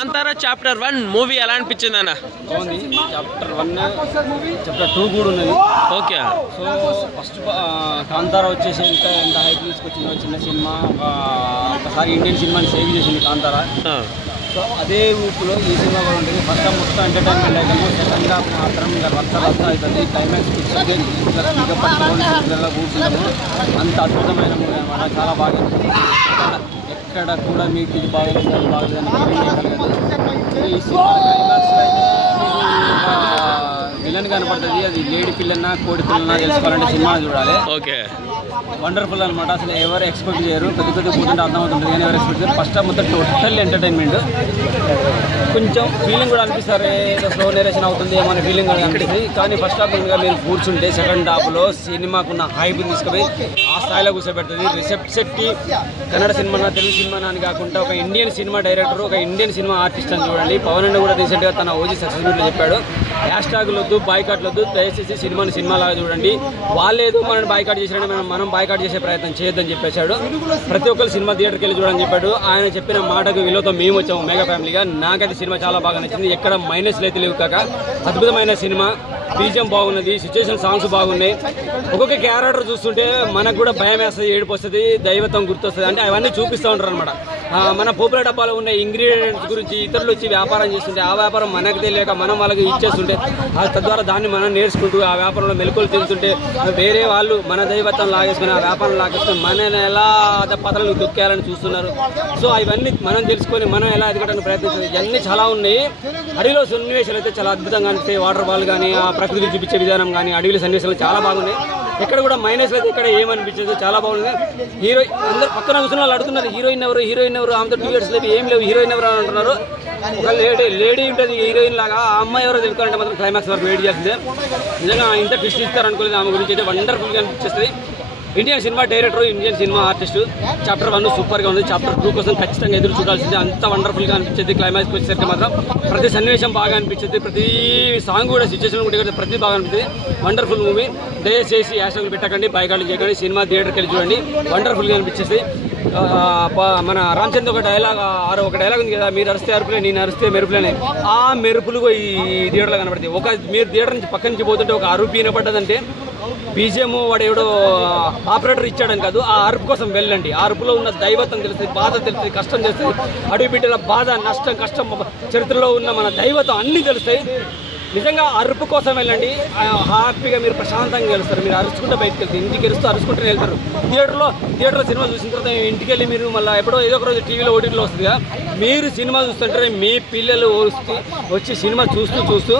Kantara chapter 1 movie ఎలా అనిపించింది అన్న? చాప్టర్ 1 చాప్టర్ 2 కూడా ఉన్నది. ఓకే. సో ఫస్ట్ కాంతారా వచ్చేసి ఎంత హైప్ తీసుకొచ్చిందో చిన్న సినిమా, ఒకసారి ఇండియన్ సినిమాని సేవ్ చేసింది కాంతారా. సో అదే ఊపులో ఈ సినిమా కూడా ఉంటుంది. ఫస్ట్ హాఫ్ మొత్తం ఎంటర్టైన్మెంట్ ఐటమ్, సెకండ్ హాఫ్ మాత్రం రచ్చ అవుతుంది. క్లైమాక్స్ కూర్చుంటాము. అంత అద్భుతమైన మూవీ అనమాట. చాలా బాగా ఎక్కడ కూడా మీకు ఇది బాగుంది అది బాగుందని ఈ సినిమా క్లైమాక్స్లో విలన్ కనపడుతుంది. అది లేడీ పిల్లన్నా కోడి పిల్లన్నా తెలుసుకోవాలంటే సినిమా చూడాలి. ఓకే, వండర్ఫుల్ అనమాట. అసలు ఎవరు ఎక్స్పెక్ట్ చేయరు. కొద్ది కూర్చుంటే అర్థమవుతుంది కానీ ఎవరు ఎక్స్పెక్ట్ చేయరు. ఫస్ట్ హాఫ్ మొత్తం టోటల్ ఎంటర్టైన్మెంట్. కొంచెం ఫీలింగ్ కూడా అనిపిస్తారు, ఏదో స్లో నేరేషన్ అవుతుంది ఏమన్నా ఫీలింగ్ కూడా అనిపిస్తుంది. కానీ ఫస్ట్ హాఫ్ మీద మీరు కూర్చుంటే సెకండ్ హాఫ్లో సినిమాకున్న హైప్ తీసుకుపోయి ఆ స్థాయిలో కూర్చోబెడుతుంది. రిసెప్ట్ సెట్కి కన్నడ సినిమా తెలుగు సినిమా అని కాకుండా ఒక ఇండియన్ సినిమా డైరెక్టర్, ఒక ఇండియన్ సినిమా ఆర్టిస్ట్ అని చూడండి. పవన్ అన్న కూడా రీసెంట్గా తన ఓజీ సక్సెస్ మీట్లో చెప్పాడు, హ్యాష్ ట్యాగులు వద్దు, బాయ్కాట్లు వద్దు, దయచేసి సినిమాని సినిమాలాగా చూడండి. వాళ్ళేదో మనల్ని బాయ్కాట్ చేసినట్టు మనం బాయ్కాట్ చేసే ప్రయత్నం చేయొద్దని చెప్పేశాడు. ప్రతి ఒక్కరు సినిమా థియేటర్కి వెళ్ళి చూడని చెప్పాడు. ఆయన చెప్పిన మాటకు విలువతో మేము వచ్చాము మెగా ఫ్యామిలీగా. నాకైతే సినిమా చాలా బాగా నచ్చింది. ఎక్కడ మైనస్లు అయితే లేవు కాక అద్భుతమైన సినిమా. బీజిఎం బాగున్నది, సిచ్యువేషన్ సాంగ్స్ బాగున్నాయి. ఒక్కొక్క క్యారెక్టర్ చూస్తుంటే మనకు కూడా భయం వేస్తుంది, ఏడుపు వస్తుంది, దైవత్వం గుర్తొస్తుంది. అంటే అవన్నీ చూపిస్తూ ఉంటారు అనమాట. మన పోపుల డబ్బాలో ఉన్న ఇంగ్రీడియంట్స్ గురించి ఇతరులు వచ్చి వ్యాపారం చేస్తుంటే ఆ వ్యాపారం మనకు తెలియక మనం వాళ్ళకి ఇచ్చేస్తుంటే తద్వారా దాన్ని మనం నేర్చుకుంటూ ఆ వ్యాపారంలో మెలకువలు తిరుగుతుంటే వేరే వాళ్ళు మన దైవత్వం లాగేసుకుని ఆ వ్యాపారం లాగేసుకుని మనని ఎలా పదలను దొక్కేయాలని చూస్తున్నారు. సో అవన్నీ మనం తెలుసుకొని మనం ఎలా ఎదగడానికి ప్రయత్నిస్తుంది. ఇవన్నీ చాలా ఉన్నాయి. అడవిలో సన్నివేశాలు అయితే చాలా అద్భుతంగా అనిపిస్తాయి. వాటర్ ఫాల్ కానీ, ఆ ప్రకృతి చూపించే విధానం కానీ, అడవిలో సన్నివేశాలు చాలా బాగున్నాయి. ఎక్కడ కూడా మైనస్ అయితే ఇక్కడ ఏమనిపించదు, చాలా బాగుంది. హీరో అందరు పక్కన కూర్చున్న వాళ్ళు అడుగుతున్నారు హీరోయిన్ ఎవరు, ఆమెతో 2 years లేవు, ఏం లేవు, హీరోయిన్ ఎవరు అని అంటున్నారు. ఒక లేడీ ఉంటుంది హీరోయిన్ లాగా, ఆ అమ్మాయి ఎవరో తెలుసుకోవాలంటే మాత్రం క్లైమాక్స్ వరకు వెయిట్ చేస్తుంది. నిజంగా ఇంత ట్విస్ట్ ఇస్తారనుకోలేదు. ఆమె గురించి అయితే వండర్ఫుల్గా అనిపిస్తుంది. Indian cinema director, Indian cinema artist. Chapter 1 సూపర్గా ఉంది. చాప్టర్ 2 కోసం ఖచ్చితంగా ఎదురు చూడాల్సింది. అంత వండర్ఫుల్గా అనిపించింది. క్లైమాక్స్కి వచ్చేసరికి మాత్రం ప్రతి సన్నివేశం బాగా అనిపించింది. ప్రతి సాంగ్ కూడా సిచ్యువేషన్ కూడా ప్రతి బాగా అనిపించింది. Wonderful movie. దయచేసి హ్యాష్ట్యాగ్లు పెట్టకండి, బైకాట్లు చేయకండి, సినిమా థియేటర్కి వెళ్ళి చూడండి. వండర్ఫుల్గా అనిపించేసి మన రామచంద్ర ఒక డైలాగ్ ఉంది కదా, మీరు అరిస్తే అరుపులే, నేను అరిస్తే మెరుపులేనే. ఆ మెరుపులు ఈ థియేటర్లో కనబడతాయి. మీరు థియేటర్ నుంచి పక్క నుంచి పోతుంటే ఒక అరుపు వినపడ్డదంటే బీజిఎం వాడు ఎవడో ఆపరేటర్ ఇచ్చాడని కాదు, ఆ అరుపు కోసం వెళ్ళండి. ఆ అరుపులో ఉన్న దైవత్వం తెలుస్తుంది, బాధ తెలుస్తుంది, కష్టం తెలుస్తుంది. అడవి బిడ్డల బాధ, నష్టం, కష్టం, చరిత్రలో ఉన్న మన దైవత్వం అన్నీ తెలుస్తాయి. నిజంగా అరుపు కోసం వెళ్ళండి. హ్యాపీగా మీరు ప్రశాంతంగా గెలుస్తారు. మీరు అరుచుకుంటే బయటకు వెళ్తే ఇంటికి వెళ్తూ అరుచుకుంటూనే వెళ్తారు. థియేటర్లో సినిమా చూసిన తర్వాత ఇంటికి వెళ్ళి మీరు మళ్ళీ ఎప్పుడో ఏదో ఒక రోజు టీవీలో ఓటీటీలో వస్తుందిగా, మీరు సినిమా చూస్తుంటే మీ పిల్లలు వచ్చి సినిమా చూస్తూ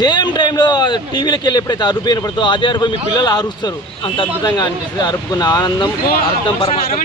సేమ్ టైంలో టీవీలోకి వెళ్ళి ఎప్పుడైతే అరుపు వినపడుతుందో అదే అరుపు మీ పిల్లలు అరుస్తారు. అంత అద్భుతంగా అనిపిస్తుంది. అరుపుకున్న ఆనందం, అర్థం, పరమార్థం